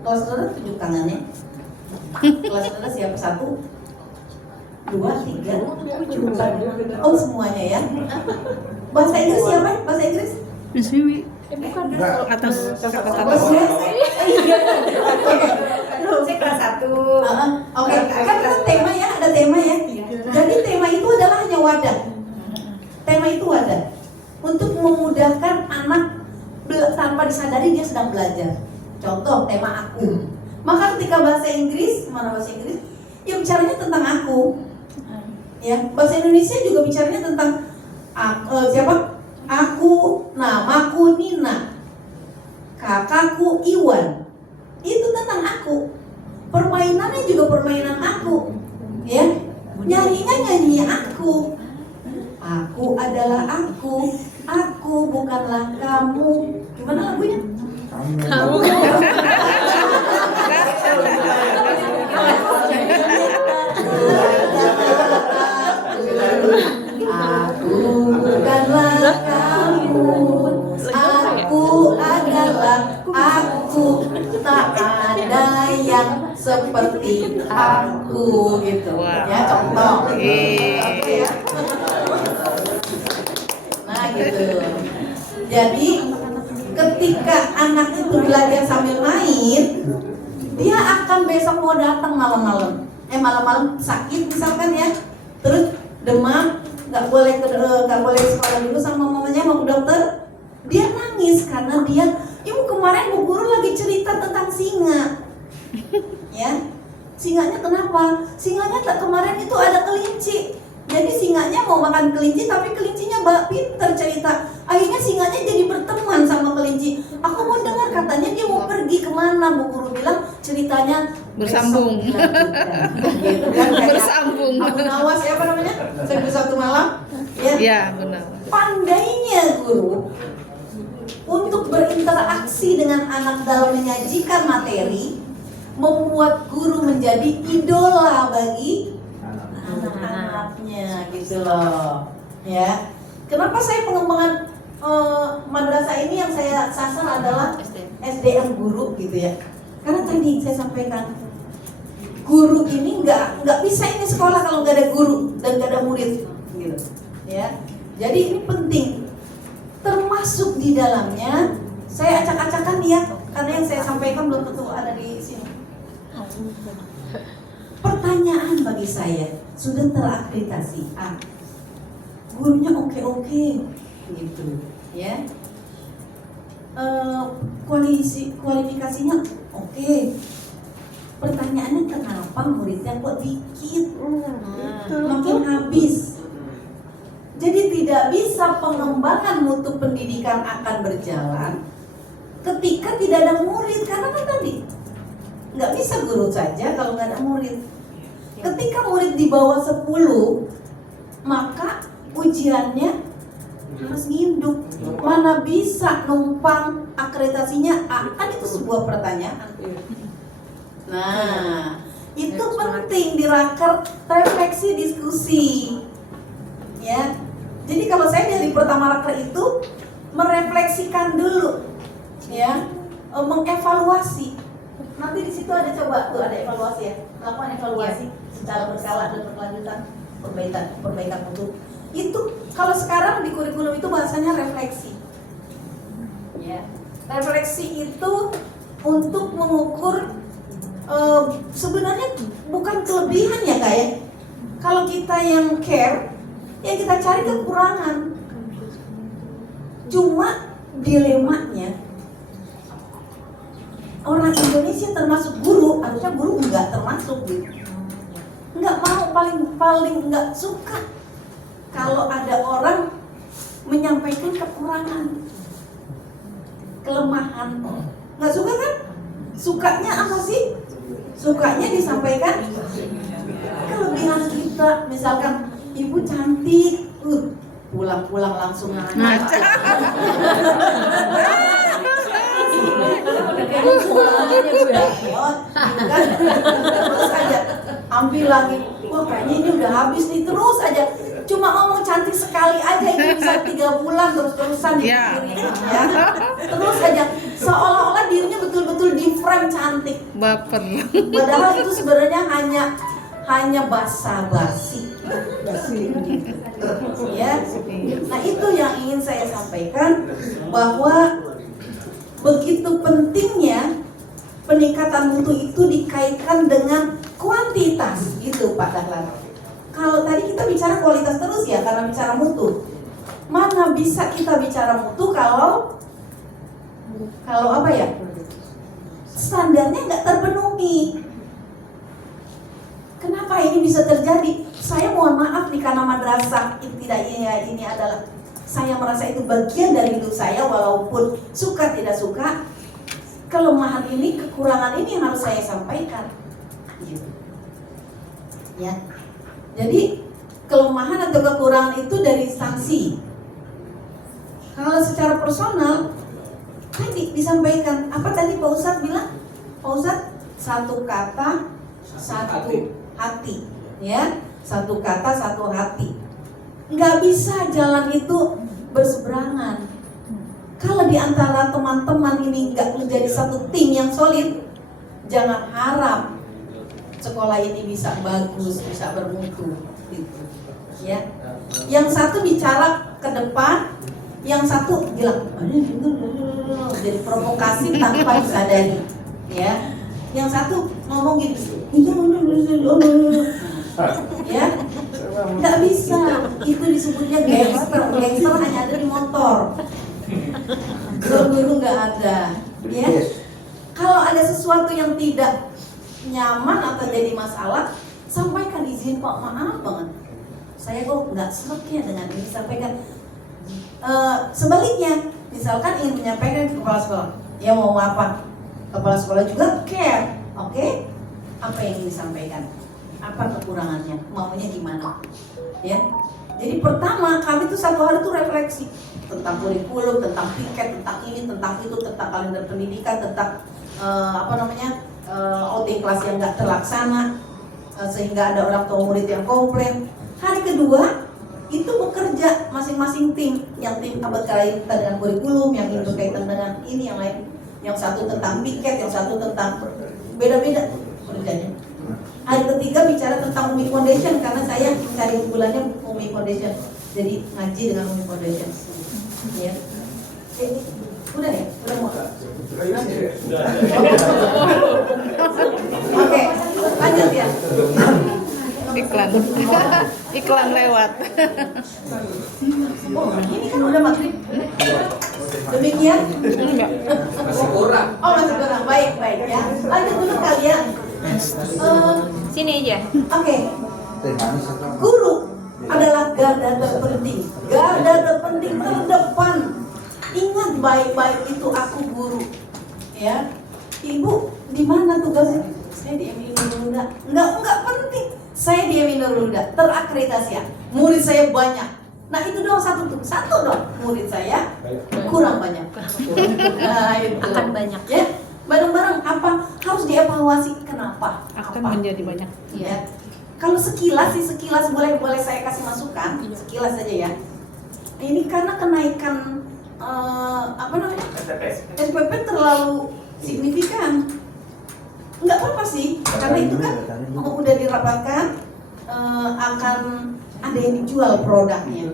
Kelas saudara tunjuk tangannya. Kelas saudara siapa? 1, 2, 3. Oh semuanya ya. Bahasa Inggris siapa? Bahasa Inggris? Miss Wiwi. Bukan. Atas Kelas saya. Saya kelas 1. Oke, kan tema ya, ada tema ya. Jadi tema itu adalah hanya wadah. Tema itu wadah untuk memudahkan anak tanpa disadari dia sedang belajar. Contoh tema aku. Maka ketika bahasa Inggris, mana bahasa Inggris? Ya bicaranya tentang aku. Ya, bahasa Indonesia juga bicaranya tentang siapa? Aku, namaku Nina. Kakakku Iwan. Itu tentang aku. Permainannya juga permainan aku. Ya. Nyanyinya nyanyi aku. Aku adalah aku. Aku bukanlah kamu. Gimana lagunya? Kamu. Aku bukanlah kamu. Aku adalah aku. Tak ada yang seperti aku gitu. Ya contoh. Oke ya. Nah gitu. Jadi ketika anak itu belajar sambil main, dia akan besok mau datang malam-malam. Malam-malam sakit misalkan ya, terus demam, nggak boleh sekolah dulu sama mamanya mau ke dokter. Dia nangis karena dia, ibu kemarin bu guru lagi cerita tentang singa, ya. Singanya kenapa? Singanya tak kemarin itu ada kelinci. Jadi singanya mau makan kelinci, tapi kelincinya pinter cerita. Akhirnya singanya jadi berteman sama kelinci. Aku mau dengar katanya dia mau pergi kemana. Bu guru bilang ceritanya Bersambung. gitu kan, kayak Bersambung. Abu Nawas siapa namanya? 1001 malam. Ya. Iya, benar. Pandainya guru untuk berinteraksi dengan anak dalam menyajikan materi, membuat guru menjadi idola bagi anak-anaknya gitu loh. Ya. Kenapa saya pengembangan madrasah ini yang saya sasar adalah SDM guru gitu ya. Karena tadi saya sampaikan guru ini nggak bisa ini sekolah kalau nggak ada guru dan nggak ada murid gitu. Ya. Jadi ini penting. Termasuk di dalamnya saya acak-acakan ya, karena yang saya sampaikan belum tentu ada di sini. Pertanyaan bagi saya, sudah terakreditasi A, gurunya oke gitu ya, kualifikasinya oke. Pertanyaannya kenapa muridnya kok dikit, makin habis. Jadi tidak bisa pengembangan mutu pendidikan akan berjalan ketika tidak ada murid. Karena kan tadi nggak bisa guru saja kalau nggak ada murid. Ketika murid di bawah 10, maka ujiannya harus nginduk. Mana bisa numpang akreditasinya A? Kan itu sebuah pertanyaan. Nah, itu penting di raker refleksi diskusi. Ya. Jadi kalau saya dari pertama raker itu merefleksikan dulu, ya, mengevaluasi. Nanti di situ ada coba tuh ada evaluasi ya, melakukan evaluasi secara berkala dan berkelanjutan, perbaikan mutu. Itu kalau sekarang di kurikulum itu bahasanya refleksi. Ya, refleksi itu untuk mengukur sebenarnya bukan kelebihan ya kak ya. Kalau kita yang care, yang kita cari kekurangan. Cuma dilemanya orang Indonesia termasuk guru, harusnya guru enggak termasuk gitu. Enggak mau, paling enggak suka kalau ada orang menyampaikan kekurangan, kelemahan. Enggak suka kan? Sukanya apa sih? Sukanya disampaikan kelebihan kita. Misalkan ibu cantik, pulang-pulang langsung ngaca. Terus aja ambil lagi, wah kayaknya ini udah habis nih, terus aja cuma ngomong cantik sekali aja itu bisa 3 bulan terus-terusan dipikirin ya. Terus aja seolah-olah dirinya betul-betul betul-betul di frame cantik. Baper. Padahal itu sebenarnya hanya basa-basi. Ya. Nah, itu yang ingin saya sampaikan, bahwa begitu pentingnya peningkatan mutu itu dikaitkan dengan kuantitas, gitu Pak Dahlan. Kalau tadi kita bicara kualitas terus ya, karena bicara mutu. Mana bisa kita bicara mutu kalau apa ya? Standarnya nggak terpenuhi. Kenapa ini bisa terjadi? Saya mohon maaf nih, karena madrasah ibtidaiyah ini adalah, saya merasa itu bagian dari hidup saya, walaupun suka tidak suka. Kelemahan ini, kekurangan ini yang harus saya sampaikan. Gitu. Ya. Jadi kelemahan atau kekurangan itu dari sanksi. Kalau secara personal tadi disampaikan, apa tadi Pak Ustadz bilang? Pak Ustadz, satu kata, satu hati, ya, satu kata, satu hati. Nggak bisa jalan itu berseberangan. Kalau di antara teman-teman ini nggak menjadi satu tim yang solid, jangan harap sekolah ini bisa bagus, bisa bermutu, gitu. Ya, yang satu bicara ke depan, yang satu bilang jadi provokasi tanpa disadari, ya. Yang satu ngomong gini, ya, nggak bisa. Itu disebutnya gangster. Gangster hanya ada di motor. Guru nggak ada, ya. Kalau ada sesuatu yang tidak nyaman atau jadi masalah, sampaikan, izin Pak, maaf banget, saya kok nggak serap ya dengan ini, sampaikan. Sebaliknya, misalkan ingin menyampaikan ke kepala sekolah, ya mau apa? Kepala sekolah juga care, oke? Apa yang ingin disampaikan? Apa kekurangannya? Maunya gimana? Ya. Jadi pertama, kami tuh satu hari tuh refleksi tentang kurikulum, tentang piket, tentang ini, tentang itu, tentang kalender pendidikan, tentang OT kelas yang nggak terlaksana, sehingga ada orang tua murid yang komplain. Hari kedua itu bekerja masing-masing tim, yang tim berkaitan dengan kurikulum, yang itu berkaitan dengan ini, yang lain, yang satu tentang piket, yang satu tentang beda-beda kerjanya. Hari ketiga bicara tentang Umi Foundation, karena saya cari bulannya Umi Foundation, jadi ngaji dengan Umi Foundation. Ya, udah ya, udah mau. Oke, lanjut ya. Iklan lewat. Oh, ini kan udah maghrib. Demikian. Masih kurang. Oh, masih kurang. Baik ya. Lanjut dulu kalian. Sini aja. Oke. Guru adalah garda terpenting. Garda terpenting terdepan. Ingat baik-baik itu, aku guru. Ya. Ibu di mana tugasnya? Saya di MI Nurul. Enggak penting. Saya di MI Nurul terakreditasi ya. Murid saya banyak. Nah itu doang satu dong murid saya kurang banyak. Nah itu Akan banyak. Ya, bareng-bareng apa harus dievaluasi, kenapa? Akan Apa? menjadi banyak. Ya. Kalau sekilas boleh saya kasih masukan, sekilas saja ya. Ini karena kenaikan SPP terlalu signifikan. Enggak apa-apa sih, karena itu kan udah dirapatkan, akan ada yang dijual produknya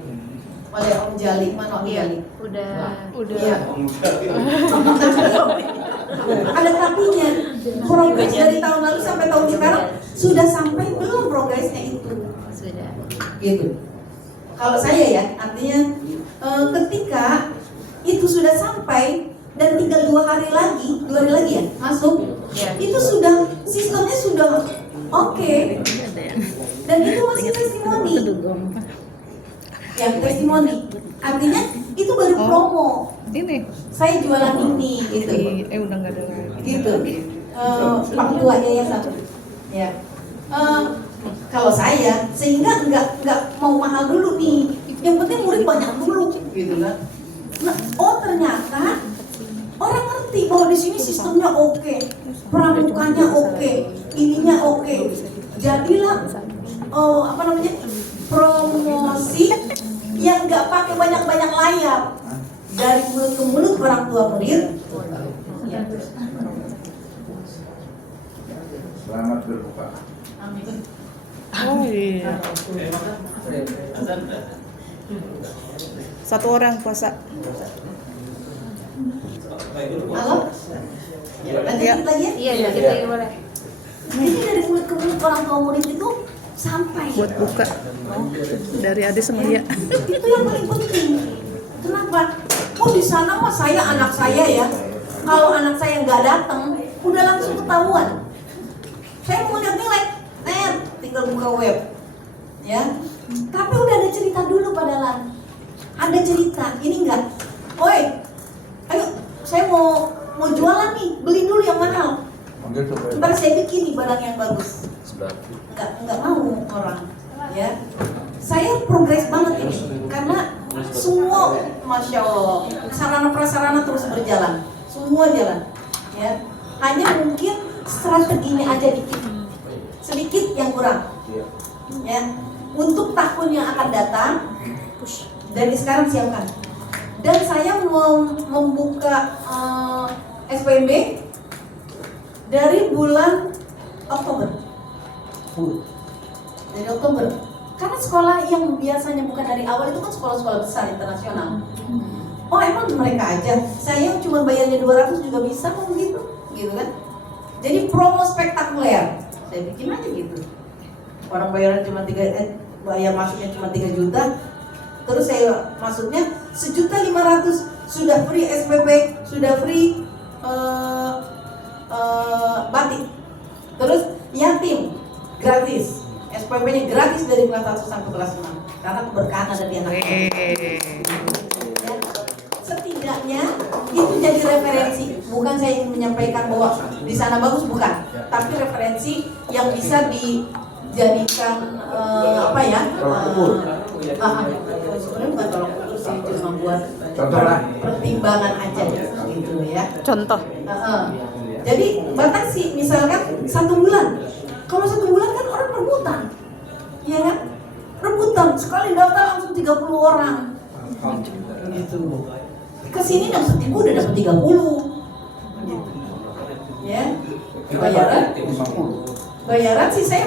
oleh Om Jali. Mana Om Jali? Udah. Iya. Ada tapinya. Progres dari tahun lalu sampai tahun sekarang sudah sampai belum progresnya itu? Sudah. Gitu. Kalau saya ya, artinya ketika itu sudah sampai dan tinggal 2 hari lagi ya masuk, Ya. itu sudah sistemnya sudah oke. Dan itu masih testimoni. Yang testimoni artinya itu baru promo. Ini. Saya jualan ini gitu. Udah nggak ada. Gitu. Pak Ketua Yayasan. Ya. Kalau saya sehingga nggak mau mahal dulu nih. Yang penting murid banyak dulu gitu kan. Nah, oh ternyata orang ngerti bahwa di sini sistemnya oke, pramukanya oke, ininya oke. Jadilah promosi yang nggak pakai banyak-banyak layar, dari mulut ke mulut orang tua murid. Ya. Selamat berbuka. Amin. Oh iya. Satu orang puasa. Halo? Lanjut lagi ya? Iya, iya, kita boleh. Ini dari mulut ke mulut orang tua murid itu sampai. Buat buka. Dari Ade sama Ya, dia. itu yang paling penting. Kenapa? Oh di sana mah saya anak saya ya. Kalau anak saya nggak datang, udah langsung ketahuan. Saya mau lihat nilai, tinggal buka web, ya. Tapi udah ada cerita dulu padahal. Ada cerita, ini enggak. Oi, ayo, saya mau jualan nih, beli dulu yang mahal. Ntar saya bikin nih barang yang bagus. Enggak mau orang, ya. Saya progres banget ini karena semua, masya Allah, sarana prasarana terus berjalan, semua jalan, ya. Hanya mungkin strateginya aja sedikit yang kurang, ya. Untuk tahun yang akan datang, dari sekarang siapkan. Dan saya mau membuka SPMB dari bulan Oktober. Dari Oktober. Karena sekolah yang biasanya bukan dari awal itu kan sekolah-sekolah besar internasional. Oh emang mereka aja, saya cuma bayarnya 200 juga bisa kok gitu kan? Jadi promo spektakuler, saya bikin aja gitu. Orang bayaran cuma bayar masuknya cuma 3 juta, terus saya masuknya 1.500.000 sudah free SPP, sudah free batik, terus yatim gratis. SPP-nya gratis dari kelas 1 sampai kelas 6 karena keberkahan ada di anak. Setidaknya itu jadi referensi. Bukan saya ingin menyampaikan bahwa di sana bagus, bukan. Tapi referensi yang bisa dijadikan sebenarnya bukan tolak ukur sih, cuma buat pertimbangan aja gitu ya. Contoh. Jadi batasi misalkan 1 bulan. Kalau 1 bulan kan orang rebutan, ya kan? Rebutan sekali daftar langsung 30 orang. Gitu. Kesini dapat ibu udah dapat 30. Gitu. Ya. Bayaran sih saya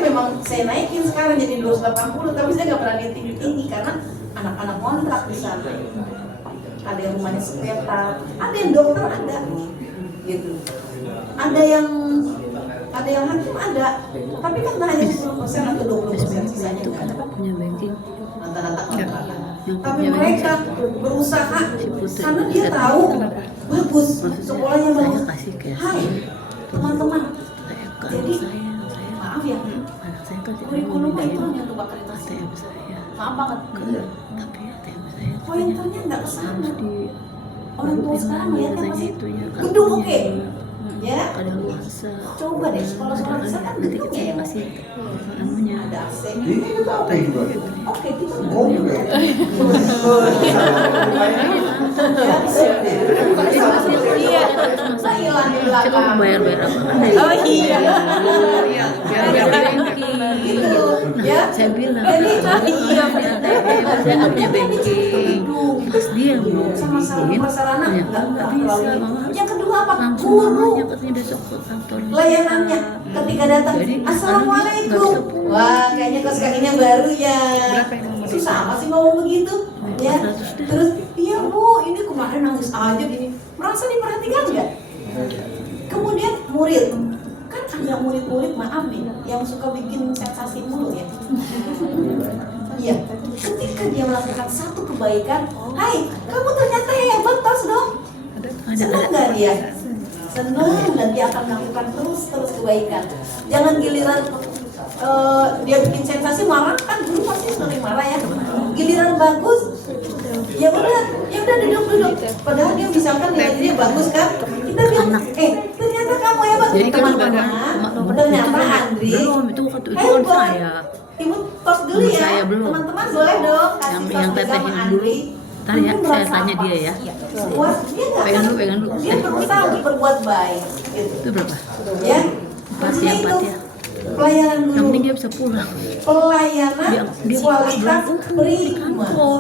naikin sekarang jadi 280, tapi saya nggak berani tinggi karena anak-anak kontrak di sana. Ada yang rumahnya sekitar, ada yang dokter ada, gitu. Ada yang hakim ada, tapi kan hanya 10% atau 20% sisanya kan. Punya banking. Rata-rata kontrak. Tapi mereka berusaha karena dia tahu bagus, sekolahnya bagus. Hai teman-teman, jadi maaf ya, Anak saya kan kurikulumnya itu hanya untuk akreditasi. ATM saya. Maaf banget. Tapi ATM saya Pointernya nggak kesana. di Orang tua sekarang melihatnya katanya masih itu ya. gedung oke. Ya, Ada luasa. coba deh sekolah-sekolah besar kan Nanti gedungnya ya kita masih kasih namanya. ada AC. Ini kita apa juga? Oke, kita Oh, juga. Iya. masa hilang di Saya kan belakang. bayar apa kan dari Oh iya. biar banking. Gitu, ya. Saya bilang Jadi, iya ATM saya nggak punya banking. Terus dia mau sama sarana bikin, prasarana ya, nggak bisa terlalu. mama. Yang kedua apa? Langsung Guru. mamanya katanya besok ke kantor. Layanannya ketika datang, Jadi, assalamualaikum. Wah, kayaknya kos kakinya baru ya. Susah apa sih ngomong begitu? Ya. Terus, iya bu, ini kemarin nangis aja gini. Merasa diperhatikan nggak? Kemudian murid, kan ada murid-murid maaf nih, yang suka bikin sensasi mulu ya. Iya. Ketika dia melakukan satu kebaikan, hai, kamu ternyata hebat, tos dong. Senang nggak dia? Senang, dan dia akan melakukan terus kebaikan. Jangan giliran dia bikin sensasi marah, kan dulu pasti sering marah ya. Giliran bagus, ya udah duduk. Padahal dia misalkan nilai dia bagus kan, kita bilang, ternyata kamu hebat. Jadi kan Teman-teman, ternyata Andri belum itu kan hebat. saya. Ibu tos dulu Teman ya, saya belum. teman-teman boleh dong kasih Yang tos juga tetehin sama dulu. Andri. Ntar ya, Ibu saya merasa tanya apa? dia ya. Wah, dia nggak Pegang kan? dulu, pegang dulu. Dia berusaha untuk berbuat baik, gitu. Itu berapa? Ya, 4 maksudnya ya, 4 itu ya. pelayanan Yang dulu, penting dia bisa pulang. pelayanan Dia kualitas prima. kantor.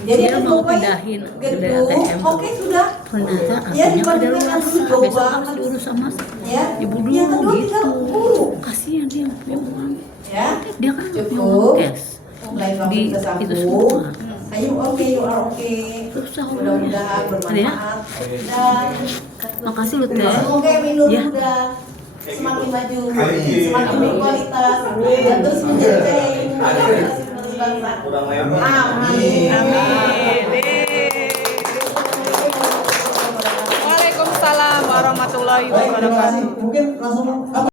Jadi Dia ada mau pokoknya pindahin dari gedung, ATM. oke sudah. Ternyata Ya, akhirnya ada dipanggilkan luas. dulu, jauh Besok banget. harus diurus sama Ya. Ibu dulu Yang kedua gitu. tinggal guru. Kasihan dia nggak punya uang. Ya. Dia kan nggak punya Cukup. uang cash. Mulai waktu Di kita itu sambung. semua. Ayo oke, you are okay. Susah Mudah-mudahan orangnya. bermanfaat dan Makasih lu teh. semoga minum Ya. muda semakin maju, Amin. semakin berkualitas dan terus menjadi kaya ilmu dan generasi penerus bangsa. Amin. Waalaikumsalam warahmatullahi wabarakatuh. Mungkin langsung